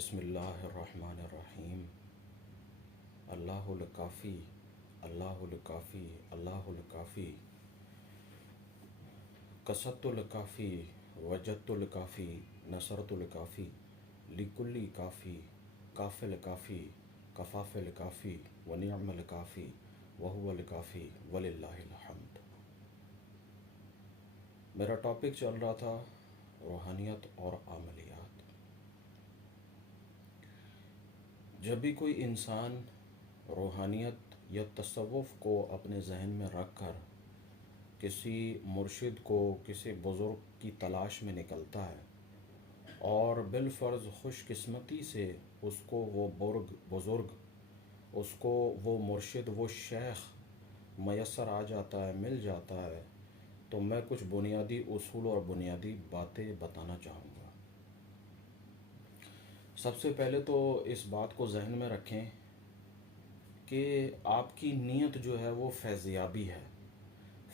بسم اللہ الرحمن الرحیم۔ اللہ الکافی، اللہ الکافی، اللہ الکافی، قصدت الکافی، وجدت الکافی، نصرت الکافی، لکل کافی، کاف الکافی، کفاف الکافی، ونعم الکافی، وہو الکافی، وللہ الحمد۔ میرا ٹاپک چل رہا تھا روحانیت اور عملیات۔ جب بھی کوئی انسان روحانیت یا تصوف کو اپنے ذہن میں رکھ کر کسی مرشد کو، کسی بزرگ کی تلاش میں نکلتا ہے اور بالفرض خوش قسمتی سے اس کو وہ بزرگ، اس کو وہ مرشد، وہ شیخ میسر آ جاتا ہے، مل جاتا ہے، تو میں کچھ بنیادی اصول اور بنیادی باتیں بتانا چاہوں گا۔ سب سے پہلے تو اس بات کو ذہن میں رکھیں کہ آپ کی نیت جو ہے وہ فیضیابی ہے۔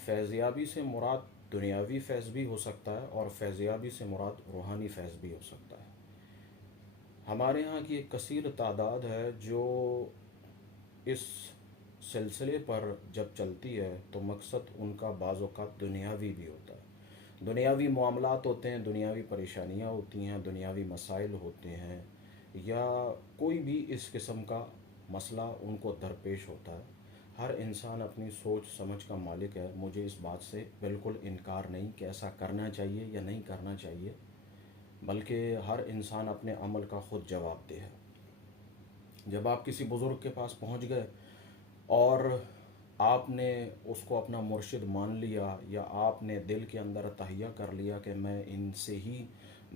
فیضیابی سے مراد دنیاوی فیض بھی ہو سکتا ہے اور فیضیابی سے مراد روحانی فیض بھی ہو سکتا ہے۔ ہمارے ہاں کی ایک کثیر تعداد ہے جو اس سلسلے پر جب چلتی ہے تو مقصد ان کا بعض اوقات دنیاوی بھی ہوتا ہے۔ دنیاوی معاملات ہوتے ہیں، دنیاوی پریشانیاں ہوتی ہیں، دنیاوی مسائل ہوتے ہیں، یا کوئی بھی اس قسم کا مسئلہ ان کو درپیش ہوتا ہے۔ ہر انسان اپنی سوچ سمجھ کا مالک ہے۔ مجھے اس بات سے بالکل انکار نہیں کہ ایسا کرنا چاہیے یا نہیں کرنا چاہیے، بلکہ ہر انسان اپنے عمل کا خود جواب دہ ہے۔ جب آپ کسی بزرگ کے پاس پہنچ گئے اور آپ نے اس کو اپنا مرشد مان لیا، یا آپ نے دل کے اندر تہیہ کر لیا کہ میں ان سے ہی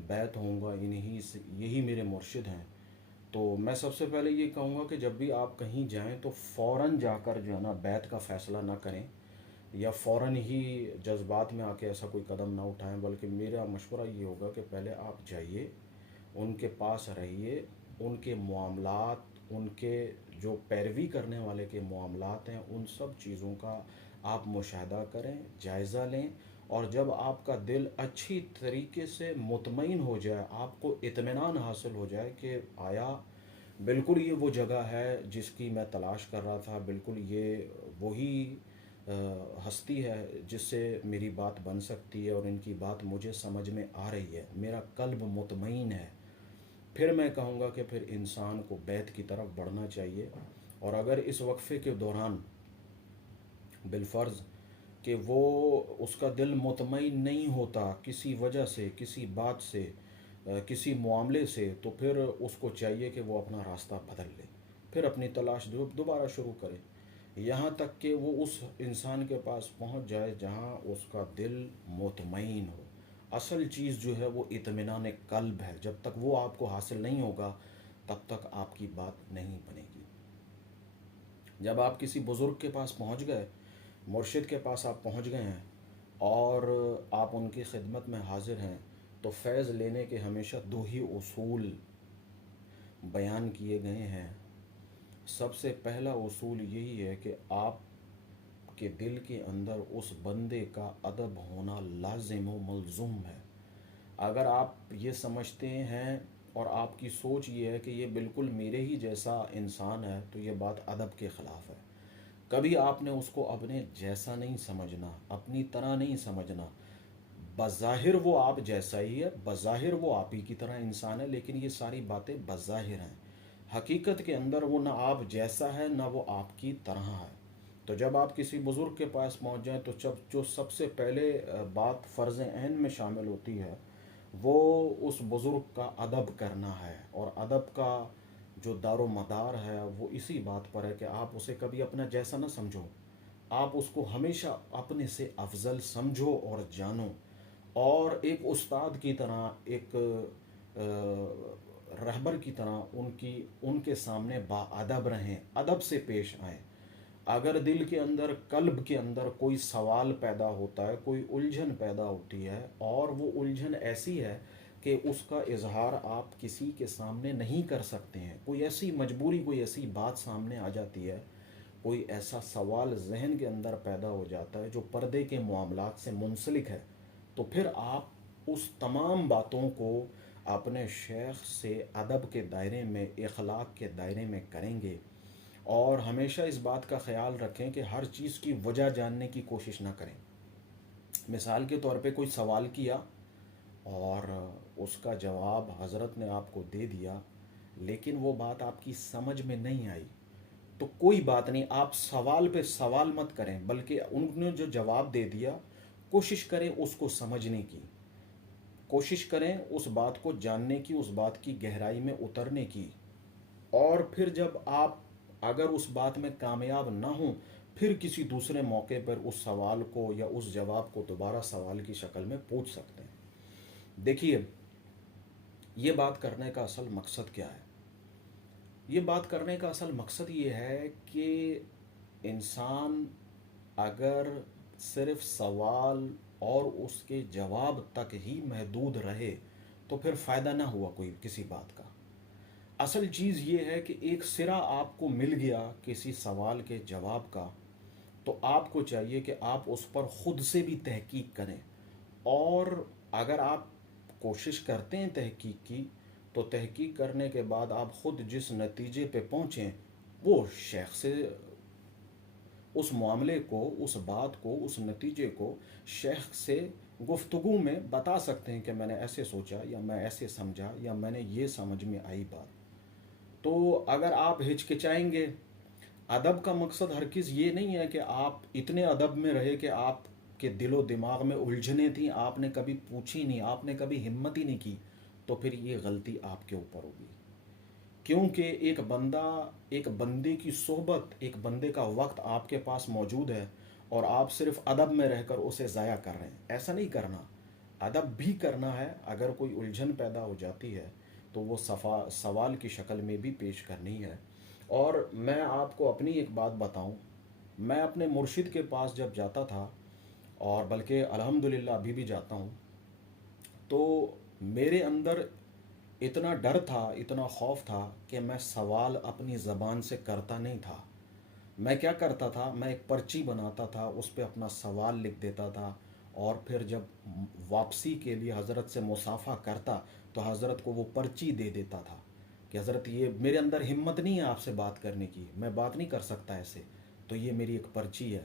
بیعت ہوں گا، یہی میرے مرشد ہیں، تو میں سب سے پہلے یہ کہوں گا کہ جب بھی آپ کہیں جائیں تو فوراً جا کر جو ہے نا بیعت کا فیصلہ نہ کریں، یا فوراً ہی جذبات میں آ کے ایسا کوئی قدم نہ اٹھائیں، بلکہ میرا مشورہ یہ ہوگا کہ پہلے آپ جائیے، ان کے پاس رہیے، ان کے معاملات، ان کے جو پیروی کرنے والے کے معاملات ہیں، ان سب چیزوں کا آپ مشاہدہ کریں، جائزہ لیں، اور جب آپ کا دل اچھی طریقے سے مطمئن ہو جائے، آپ کو اطمینان حاصل ہو جائے کہ آیا بالکل یہ وہ جگہ ہے جس کی میں تلاش کر رہا تھا، بالکل یہ وہی ہستی ہے جس سے میری بات بن سکتی ہے اور ان کی بات مجھے سمجھ میں آ رہی ہے، میرا قلب مطمئن ہے، پھر میں کہوں گا کہ پھر انسان کو بیعت کی طرف بڑھنا چاہیے۔ اور اگر اس وقفے کے دوران بالفرض کہ وہ اس کا دل مطمئن نہیں ہوتا کسی وجہ سے، کسی بات سے، کسی معاملے سے، تو پھر اس کو چاہیے کہ وہ اپنا راستہ بدل لے، پھر اپنی تلاش دوبارہ شروع کرے، یہاں تک کہ وہ اس انسان کے پاس پہنچ جائے جہاں اس کا دل مطمئن ہو۔ اصل چیز جو ہے وہ اطمینان قلب ہے۔ جب تک وہ آپ کو حاصل نہیں ہوگا تب تک آپ کی بات نہیں بنے گی۔ جب آپ کسی بزرگ کے پاس پہنچ گئے، مرشد کے پاس آپ پہنچ گئے ہیں اور آپ ان کی خدمت میں حاضر ہیں، تو فیض لینے کے ہمیشہ دو ہی اصول بیان کیے گئے ہیں۔ سب سے پہلا اصول یہی ہے کہ آپ کے دل کے اندر اس بندے کا ادب ہونا لازم و ملزوم ہے۔ اگر آپ یہ سمجھتے ہیں اور آپ کی سوچ یہ ہے کہ یہ بالکل میرے ہی جیسا انسان ہے، تو یہ بات ادب کے خلاف ہے۔ کبھی آپ نے اس کو اپنے جیسا نہیں سمجھنا، اپنی طرح نہیں سمجھنا۔ بظاہر وہ آپ جیسا ہی ہے، بظاہر وہ آپ ہی کی طرح انسان ہے، لیکن یہ ساری باتیں بظاہر ہیں۔ حقیقت کے اندر وہ نہ آپ جیسا ہے، نہ وہ آپ کی طرح ہے۔ تو جب آپ کسی بزرگ کے پاس پہنچ جائیں تو جو سب سے پہلے بات فرض عین میں شامل ہوتی ہے وہ اس بزرگ کا ادب کرنا ہے، اور ادب کا جو دار و مدار ہے وہ اسی بات پر ہے کہ آپ اسے کبھی اپنا جیسا نہ سمجھو، آپ اس کو ہمیشہ اپنے سے افضل سمجھو اور جانو، اور ایک استاد کی طرح، ایک رہبر کی طرح ان کے سامنے با ادب رہیں، ادب سے پیش آئیں۔ اگر دل کے اندر، قلب کے اندر کوئی سوال پیدا ہوتا ہے، کوئی الجھن پیدا ہوتی ہے، اور وہ الجھن ایسی ہے کہ اس کا اظہار آپ کسی کے سامنے نہیں کر سکتے ہیں، کوئی ایسی مجبوری، کوئی ایسی بات سامنے آ جاتی ہے، کوئی ایسا سوال ذہن کے اندر پیدا ہو جاتا ہے جو پردے کے معاملات سے منسلک ہے، تو پھر آپ اس تمام باتوں کو اپنے شیخ سے ادب کے دائرے میں، اخلاق کے دائرے میں کریں گے، اور ہمیشہ اس بات کا خیال رکھیں کہ ہر چیز کی وجہ جاننے کی کوشش نہ کریں۔ مثال کے طور پہ کوئی سوال کیا اور اس کا جواب حضرت نے آپ کو دے دیا، لیکن وہ بات آپ کی سمجھ میں نہیں آئی، تو کوئی بات نہیں، آپ سوال پہ سوال مت کریں، بلکہ انہوں نے جو جواب دے دیا کوشش کریں اس کو سمجھنے کی، کوشش کریں اس بات کو جاننے کی، اس بات کی گہرائی میں اترنے کی، اور پھر جب آپ اگر اس بات میں کامیاب نہ ہوں، پھر کسی دوسرے موقع پر اس سوال کو یا اس جواب کو دوبارہ سوال کی شکل میں پوچھ سکتے ہیں۔ دیکھیے، یہ بات کرنے کا اصل مقصد کیا ہے؟ یہ بات کرنے کا اصل مقصد یہ ہے کہ انسان اگر صرف سوال اور اس کے جواب تک ہی محدود رہے تو پھر فائدہ نہ ہوا کوئی کسی بات کا۔ اصل چیز یہ ہے کہ ایک سرا آپ کو مل گیا کسی سوال کے جواب کا، تو آپ کو چاہیے کہ آپ اس پر خود سے بھی تحقیق کریں، اور اگر آپ کوشش کرتے ہیں تحقیق کی، تو تحقیق کرنے کے بعد آپ خود جس نتیجے پہ پہنچیں وہ شیخ سے اس معاملے کو، اس بات کو، اس نتیجے کو شیخ سے گفتگو میں بتا سکتے ہیں کہ میں نے ایسے سوچا، یا میں ایسے سمجھا، یا میں نے یہ سمجھ میں آئی بات۔ تو اگر آپ ہچکچائیں گے، ادب کا مقصد ہرگز یہ نہیں ہے کہ آپ اتنے ادب میں رہے کہ آپ کے دل و دماغ میں الجھنیں تھیں، آپ نے کبھی پوچھی نہیں، آپ نے کبھی ہمت ہی نہیں کی، تو پھر یہ غلطی آپ کے اوپر ہوگی، کیونکہ ایک بندے کی صحبت، ایک بندے کا وقت آپ کے پاس موجود ہے، اور آپ صرف ادب میں رہ کر اسے ضائع کر رہے ہیں۔ ایسا نہیں کرنا، ادب بھی کرنا ہے، اگر کوئی الجھن پیدا ہو جاتی ہے تو وہ سوال کی شکل میں بھی پیش کرنی ہے۔ اور میں آپ کو اپنی ایک بات بتاؤں، میں اپنے مرشد کے پاس جب جاتا تھا، اور بلکہ الحمدللہ ابھی بھی جاتا ہوں، تو میرے اندر اتنا ڈر تھا، اتنا خوف تھا کہ میں سوال اپنی زبان سے کرتا نہیں تھا۔ میں کیا کرتا تھا، میں ایک پرچی بناتا تھا، اس پہ اپنا سوال لکھ دیتا تھا، اور پھر جب واپسی کے لیے حضرت سے مصافحہ کرتا تو حضرت کو وہ پرچی دے دیتا تھا کہ حضرت یہ میرے اندر ہمت نہیں ہے آپ سے بات کرنے کی، میں بات نہیں کر سکتا ایسے، تو یہ میری ایک پرچی ہے،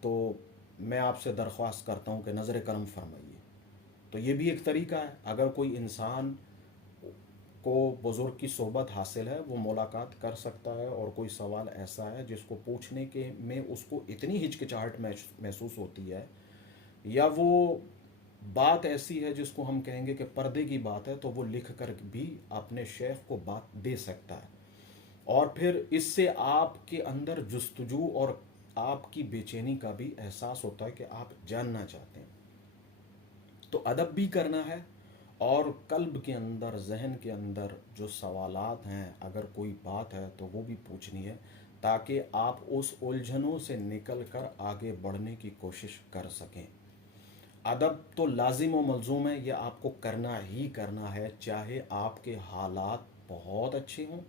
تو میں آپ سے درخواست کرتا ہوں کہ نظر کرم فرمائیے۔ تو یہ بھی ایک طریقہ ہے، اگر کوئی انسان کو بزرگ کی صحبت حاصل ہے وہ ملاقات کر سکتا ہے، اور کوئی سوال ایسا ہے جس کو پوچھنے کے میں اس کو اتنی ہچکچاہٹ محسوس ہوتی ہے، یا وہ بات ایسی ہے جس کو ہم کہیں گے کہ پردے کی بات ہے، تو وہ لکھ کر بھی اپنے شیخ کو بات دے سکتا ہے، اور پھر اس سے آپ کے اندر جستجو اور آپ کی بے چینی کا بھی احساس ہوتا ہے کہ آپ جاننا چاہتے ہیں۔ تو ادب بھی کرنا ہے، اور قلب کے اندر، ذہن کے اندر جو سوالات ہیں، اگر کوئی بات ہے تو وہ بھی پوچھنی ہے، تاکہ آپ اس الجھنوں سے نکل کر آگے بڑھنے کی کوشش کر سکیں۔ ادب تو لازم و ملزوم ہے، یہ آپ کو کرنا ہی کرنا ہے، چاہے آپ کے حالات بہت اچھے ہوں،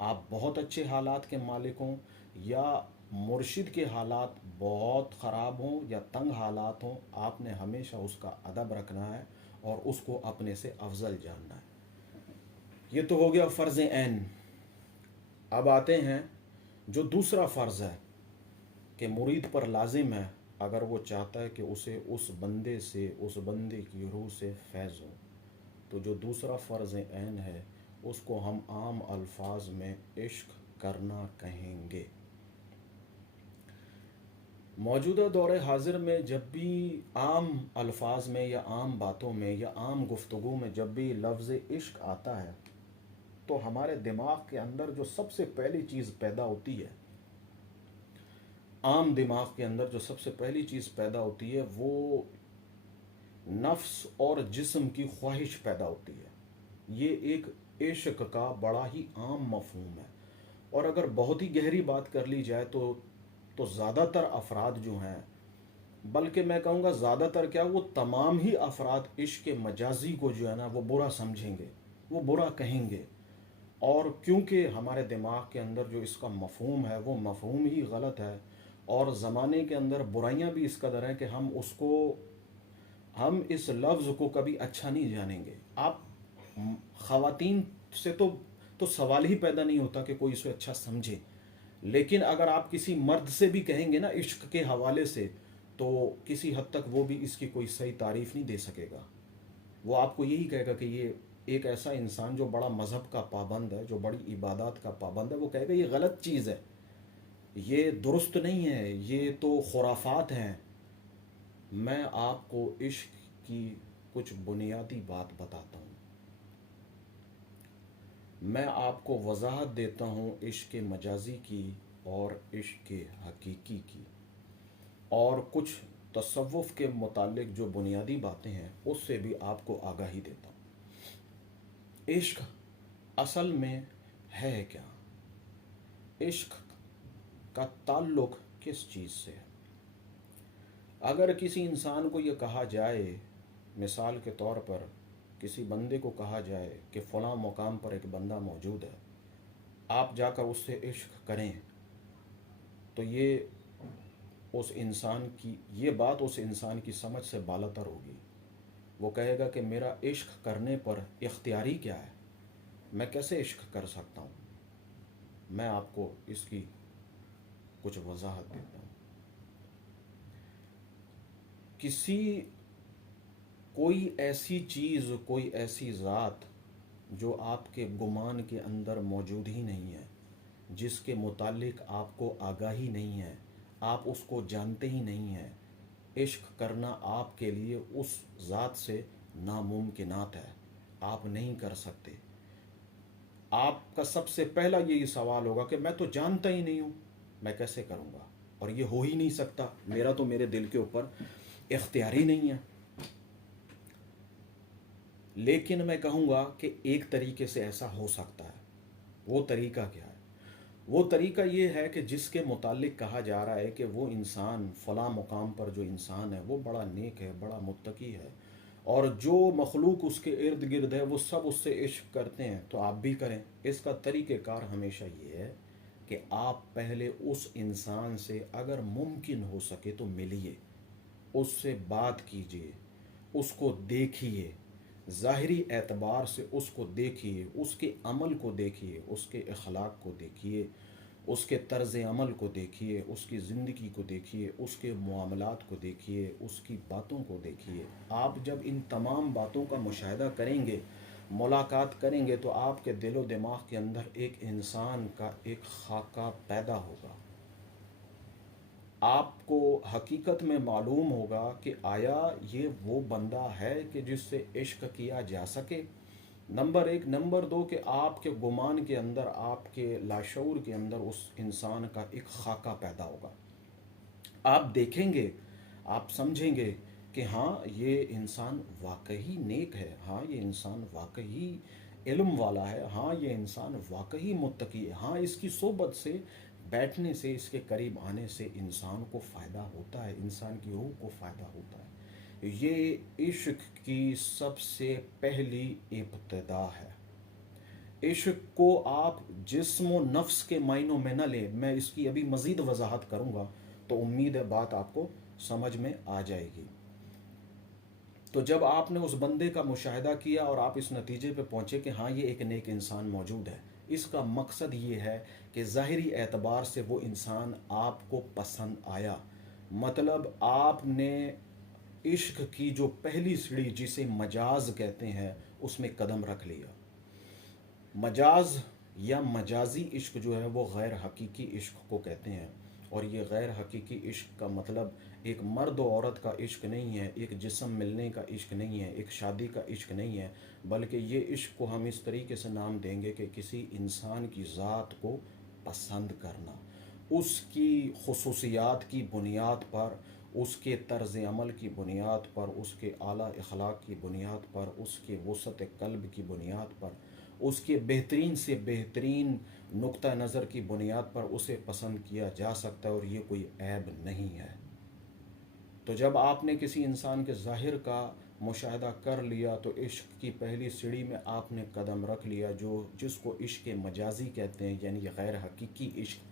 آپ بہت اچھے حالات کے مالک ہوں، یا مرشد کے حالات بہت خراب ہوں یا تنگ حالات ہوں، آپ نے ہمیشہ اس کا ادب رکھنا ہے اور اس کو اپنے سے افضل جاننا ہے۔ یہ تو ہو گیا فرض عین۔ اب آتے ہیں جو دوسرا فرض ہے کہ مرید پر لازم ہے، اگر وہ چاہتا ہے کہ اسے اس بندے سے، اس بندے کی روح سے فیض ہو، تو جو دوسرا فرض عین ہے اس کو ہم عام الفاظ میں عشق کرنا کہیں گے۔ موجودہ دور حاضر میں جب بھی عام الفاظ میں یا عام باتوں میں یا عام گفتگو میں جب بھی لفظ عشق آتا ہے، تو ہمارے دماغ کے اندر جو سب سے پہلی چیز پیدا ہوتی ہے، عام دماغ کے اندر جو سب سے پہلی چیز پیدا ہوتی ہے وہ نفس اور جسم کی خواہش پیدا ہوتی ہے۔ یہ ایک عشق کا بڑا ہی عام مفہوم ہے، اور اگر بہت ہی گہری بات کر لی جائے تو زیادہ تر افراد جو ہیں، بلکہ میں کہوں گا زیادہ تر کیا، وہ تمام ہی افراد عشق مجازی کو جو ہے نا وہ برا سمجھیں گے، وہ برا کہیں گے، اور کیونکہ ہمارے دماغ کے اندر جو اس کا مفہوم ہے وہ مفہوم ہی غلط ہے، اور زمانے کے اندر برائیاں بھی اس قدر ہیں کہ ہم اس لفظ کو کبھی اچھا نہیں جانیں گے۔ آپ خواتین سے تو سوال ہی پیدا نہیں ہوتا کہ کوئی اسے اچھا سمجھے، لیکن اگر آپ کسی مرد سے بھی کہیں گے نا عشق کے حوالے سے، تو کسی حد تک وہ بھی اس کی کوئی صحیح تعریف نہیں دے سکے گا. وہ آپ کو یہی کہے گا کہ یہ ایک ایسا انسان جو بڑا مذہب کا پابند ہے، جو بڑی عبادات کا پابند ہے، وہ کہے گا یہ غلط چیز ہے، یہ درست نہیں ہے، یہ تو خرافات ہیں. میں آپ کو عشق کی کچھ بنیادی بات بتاتا ہوں. میں آپ کو وضاحت دیتا ہوں عشق مجازی کی اور عشق حقیقی کی، اور کچھ تصوف کے متعلق جو بنیادی باتیں ہیں اس سے بھی آپ کو آگاہی دیتا ہوں. عشق اصل میں ہے کیا؟ عشق کا تعلق کس چیز سے ہے؟ اگر کسی انسان کو یہ کہا جائے، مثال کے طور پر کسی بندے کو کہا جائے کہ فلاں مقام پر ایک بندہ موجود ہے، آپ جا کر اس سے عشق کریں، تو یہ بات اس انسان کی سمجھ سے بالاتر ہوگی. وہ کہے گا کہ میرا عشق کرنے پر اختیاری کیا ہے، میں کیسے عشق کر سکتا ہوں؟ میں آپ کو اس کی کچھ وضاحت دیتا ہوں. کوئی ایسی چیز، کوئی ایسی ذات جو آپ کے گمان کے اندر موجود ہی نہیں ہے، جس کے متعلق آپ کو آگاہی نہیں ہے، آپ اس کو جانتے ہی نہیں ہیں، عشق کرنا آپ کے لیے اس ذات سے ناممکنات ہے، آپ نہیں کر سکتے. آپ کا سب سے پہلا یہی سوال ہوگا کہ میں تو جانتا ہی نہیں ہوں، میں کیسے کروں گا؟ اور یہ ہو ہی نہیں سکتا، میرا تو میرے دل کے اوپر اختیار ہی نہیں ہے. لیکن میں کہوں گا کہ ایک طریقے سے ایسا ہو سکتا ہے. وہ طریقہ کیا ہے؟ وہ طریقہ یہ ہے کہ جس کے متعلق کہا جا رہا ہے کہ وہ انسان فلاں مقام پر جو انسان ہے وہ بڑا نیک ہے، بڑا متقی ہے، اور جو مخلوق اس کے ارد گرد ہے وہ سب اس سے عشق کرتے ہیں، تو آپ بھی کریں. اس کا طریقہ کار ہمیشہ یہ ہے کہ آپ پہلے اس انسان سے اگر ممکن ہو سکے تو ملیے، اس سے بات کیجیے، اس کو دیکھیے، ظاہری اعتبار سے اس کو دیکھیے، اس کے عمل کو دیکھیے، اس کے اخلاق کو دیکھیے، اس کے طرز عمل کو دیکھیے، اس کی زندگی کو دیکھیے، اس کے معاملات کو دیکھیے، اس کی باتوں کو دیکھیے. آپ جب ان تمام باتوں کا مشاہدہ کریں گے، ملاقات کریں گے، تو آپ کے دل و دماغ کے اندر ایک انسان کا ایک خاکہ پیدا ہوگا. آپ کو حقیقت میں معلوم ہوگا کہ آیا یہ وہ بندہ ہے کہ جس سے عشق کیا جا سکے. نمبر ایک. نمبر دو کہ آپ کے گمان کے اندر، آپ کے لاشعور کے اندر اس انسان کا ایک خاکہ پیدا ہوگا. آپ دیکھیں گے، آپ سمجھیں گے کہ ہاں یہ انسان واقعی نیک ہے، ہاں یہ انسان واقعی علم والا ہے، ہاں یہ انسان واقعی متقی ہے، ہاں اس کی صحبت سے، بیٹھنے سے، اس کے قریب آنے سے انسان کو فائدہ ہوتا ہے، انسان کی روح کو فائدہ ہوتا ہے. یہ عشق کی سب سے پہلی ابتدا ہے. عشق کو آپ جسم و نفس کے معنوں میں نہ لیں. میں اس کی ابھی مزید وضاحت کروں گا تو امید ہے بات آپ کو سمجھ میں آ جائے گی. تو جب آپ نے اس بندے کا مشاہدہ کیا اور آپ اس نتیجے پہ پہنچے کہ ہاں یہ ایک نیک انسان موجود ہے، اس کا مقصد یہ ہے کہ ظاہری اعتبار سے وہ انسان آپ کو پسند آیا. مطلب آپ نے عشق کی جو پہلی سیڑھی جسے مجاز کہتے ہیں اس میں قدم رکھ لیا. مجاز یا مجازی عشق جو ہے وہ غیر حقیقی عشق کو کہتے ہیں. اور یہ غیر حقیقی عشق کا مطلب ایک مرد و عورت کا عشق نہیں ہے، ایک جسم ملنے کا عشق نہیں ہے، ایک شادی کا عشق نہیں ہے، بلکہ یہ عشق کو ہم اس طریقے سے نام دیں گے کہ کسی انسان کی ذات کو پسند کرنا، اس کی خصوصیات کی بنیاد پر، اس کے طرز عمل کی بنیاد پر، اس کے اعلیٰ اخلاق کی بنیاد پر، اس کے وسعت قلب کی بنیاد پر، اس کے بہترین سے بہترین نقطہ نظر کی بنیاد پر اسے پسند کیا جا سکتا ہے، اور یہ کوئی عیب نہیں ہے. تو جب آپ نے کسی انسان کے ظاہر کا مشاہدہ کر لیا تو عشق کی پہلی سیڑھی میں آپ نے قدم رکھ لیا، جس کو عشق مجازی کہتے ہیں، یعنی غیر حقیقی عشق.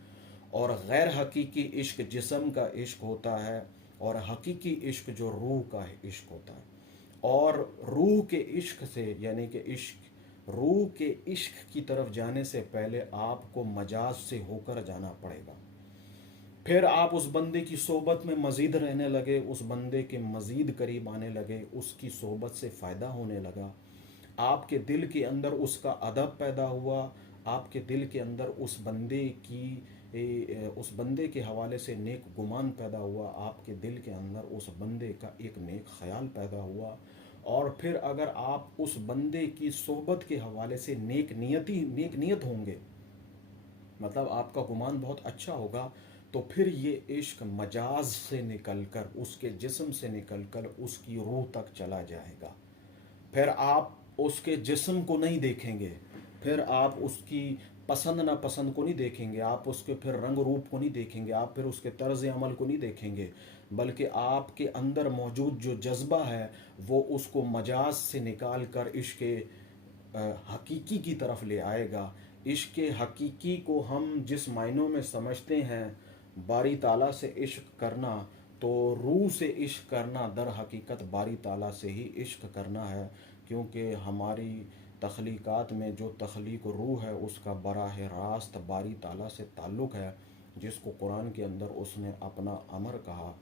اور غیر حقیقی عشق جسم کا عشق ہوتا ہے، اور حقیقی عشق جو روح کا عشق ہوتا ہے. اور روح کے عشق سے، یعنی کہ عشق روح کے عشق کی طرف جانے سے پہلے آپ کو مجاز سے ہو کر جانا پڑے گا. پھر آپ اس بندے کی صحبت میں مزید رہنے لگے، اس بندے کے مزید قریب آنے لگے، اس کی صحبت سے فائدہ ہونے لگا، آپ کے دل کے اندر اس کا ادب پیدا ہوا، آپ کے دل کے اندر اس بندے کے حوالے سے نیک گمان پیدا ہوا، آپ کے دل کے اندر اس بندے کا ایک نیک خیال پیدا ہوا. اور پھر اگر آپ اس بندے کی صحبت کے حوالے سے نیک نیت ہوں گے، مطلب آپ کا گمان بہت اچھا ہوگا، تو پھر یہ عشق مجاز سے نکل کر، اس کے جسم سے نکل کر اس کی روح تک چلا جائے گا. پھر آپ اس کے جسم کو نہیں دیکھیں گے، پھر آپ اس کی پسند ناپسند کو نہیں دیکھیں گے، آپ اس کے پھر رنگ روپ کو نہیں دیکھیں گے، آپ پھر اس کے طرز عمل کو نہیں دیکھیں گے، بلکہ آپ کے اندر موجود جو جذبہ ہے وہ اس کو مجاز سے نکال کر عشق حقیقی کی طرف لے آئے گا. عشق حقیقی کو ہم جس معنوں میں سمجھتے ہیں، باری تعالیٰ سے عشق کرنا، تو روح سے عشق کرنا در حقیقت باری تعالیٰ سے ہی عشق کرنا ہے، کیونکہ ہماری تخلیقات میں جو تخلیق روح ہے اس کا براہ راست باری تعالیٰ سے تعلق ہے، جس کو قرآن کے اندر اس نے اپنا امر کہا.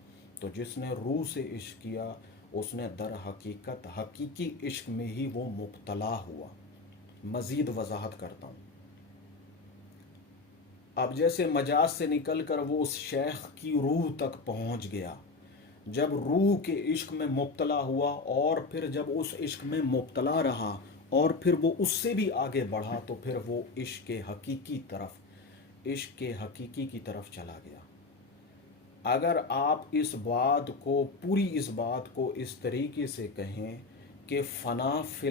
تو جس نے روح سے عشق کیا اس نے در حقیقت حقیقی عشق میں ہی وہ مبتلا ہوا. مزید وضاحت کرتا ہوں. اب جیسے مجاز سے نکل کر وہ اس شیخ کی روح تک پہنچ گیا، جب روح کے عشق میں مبتلا ہوا اور پھر جب اس عشق میں مبتلا رہا اور پھر وہ اس سے بھی آگے بڑھا، تو پھر وہ عشق حقیقی کی طرف چلا گیا. اگر آپ اس بات کو اس طریقے سے کہیں کہ فنا فی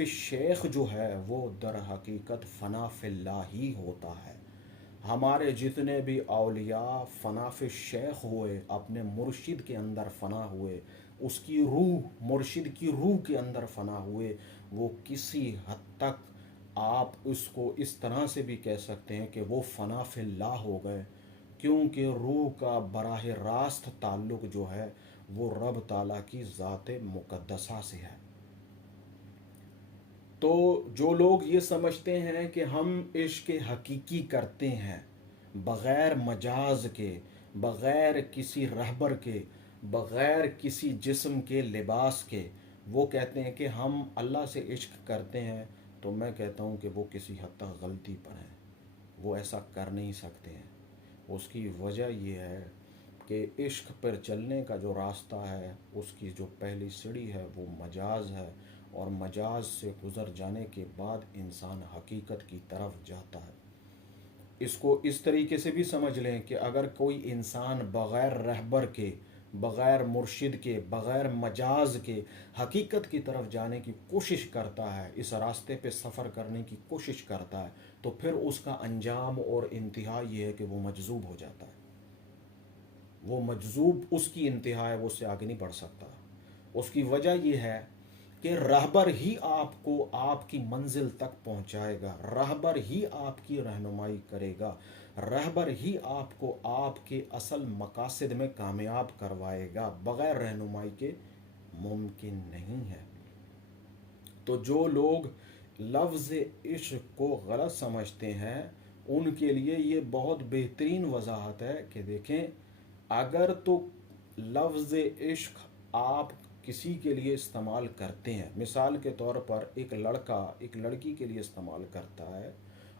الشیخ جو ہے وہ در حقیقت فنا فی اللہ ہی ہوتا ہے. ہمارے جتنے بھی اولیاء فنا فی الشیخ ہوئے، اپنے مرشد کے اندر فنا ہوئے، اس کی روح، مرشد کی روح کے اندر فنا ہوئے، وہ کسی حد تک آپ اس کو اس طرح سے بھی کہہ سکتے ہیں کہ وہ فنا فی اللہ ہو گئے، کیونکہ روح کا براہ راست تعلق جو ہے وہ رب تعالیٰ کی ذات مقدسہ سے ہے. تو جو لوگ یہ سمجھتے ہیں کہ ہم عشق حقیقی کرتے ہیں بغیر مجاز کے، بغیر کسی رہبر کے، بغیر کسی جسم کے لباس کے، وہ کہتے ہیں کہ ہم اللہ سے عشق کرتے ہیں، تو میں کہتا ہوں کہ وہ کسی حد تک غلطی پر ہیں. وہ ایسا کر نہیں سکتے ہیں. اس کی وجہ یہ ہے کہ عشق پر چلنے کا جو راستہ ہے، اس کی جو پہلی سیڑھی ہے وہ مجاز ہے، اور مجاز سے گزر جانے کے بعد انسان حقیقت کی طرف جاتا ہے. اس کو اس طریقے سے بھی سمجھ لیں کہ اگر کوئی انسان بغیر رہبر کے، بغیر مرشد کے، بغیر مجاز کے حقیقت کی طرف جانے کی کوشش کرتا ہے، اس راستے پہ سفر کرنے کی کوشش کرتا ہے، تو پھر اس کا انجام اور انتہا یہ ہے کہ وہ مجذوب ہو جاتا ہے. وہ مجذوب اس کی انتہا ہے، وہ اس سے آگے نہیں بڑھ سکتا. اس کی وجہ یہ ہے کہ رہبر ہی آپ کو آپ کی منزل تک پہنچائے گا، رہبر ہی آپ کی رہنمائی کرے گا، رہبر ہی آپ کو آپ کے اصل مقاصد میں کامیاب کروائے گا. بغیر رہنمائی کے ممکن نہیں ہے. تو جو لوگ لفظ عشق کو غلط سمجھتے ہیں ان کے لیے یہ بہت بہترین وضاحت ہے کہ دیکھیں، اگر تو لفظ عشق آپ کسی کے لیے استعمال کرتے ہیں، مثال کے طور پر ایک لڑکا ایک لڑکی کے لیے استعمال کرتا ہے،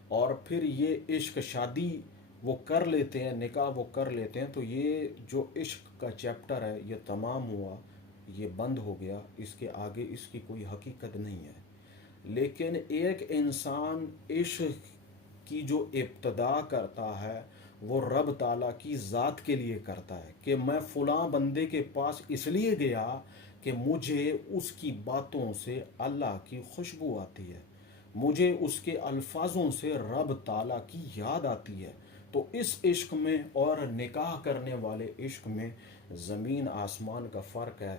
اور پھر یہ عشق شادی وہ کر لیتے ہیں، نکاح وہ کر لیتے ہیں، تو یہ جو عشق کا چیپٹر ہے یہ تمام ہوا، یہ بند ہو گیا، اس کے آگے اس کی کوئی حقیقت نہیں ہے. لیکن ایک انسان عشق کی جو ابتدا کرتا ہے وہ رب تعالیٰ کی ذات کے لیے کرتا ہے، کہ میں فلاں بندے کے پاس اس لیے گیا کہ مجھے اس کی باتوں سے اللہ کی خوشبو آتی ہے، مجھے اس کے الفاظوں سے رب تعالیٰ کی یاد آتی ہے. تو اس عشق میں اور نکاح کرنے والے عشق میں زمین آسمان کا فرق ہے.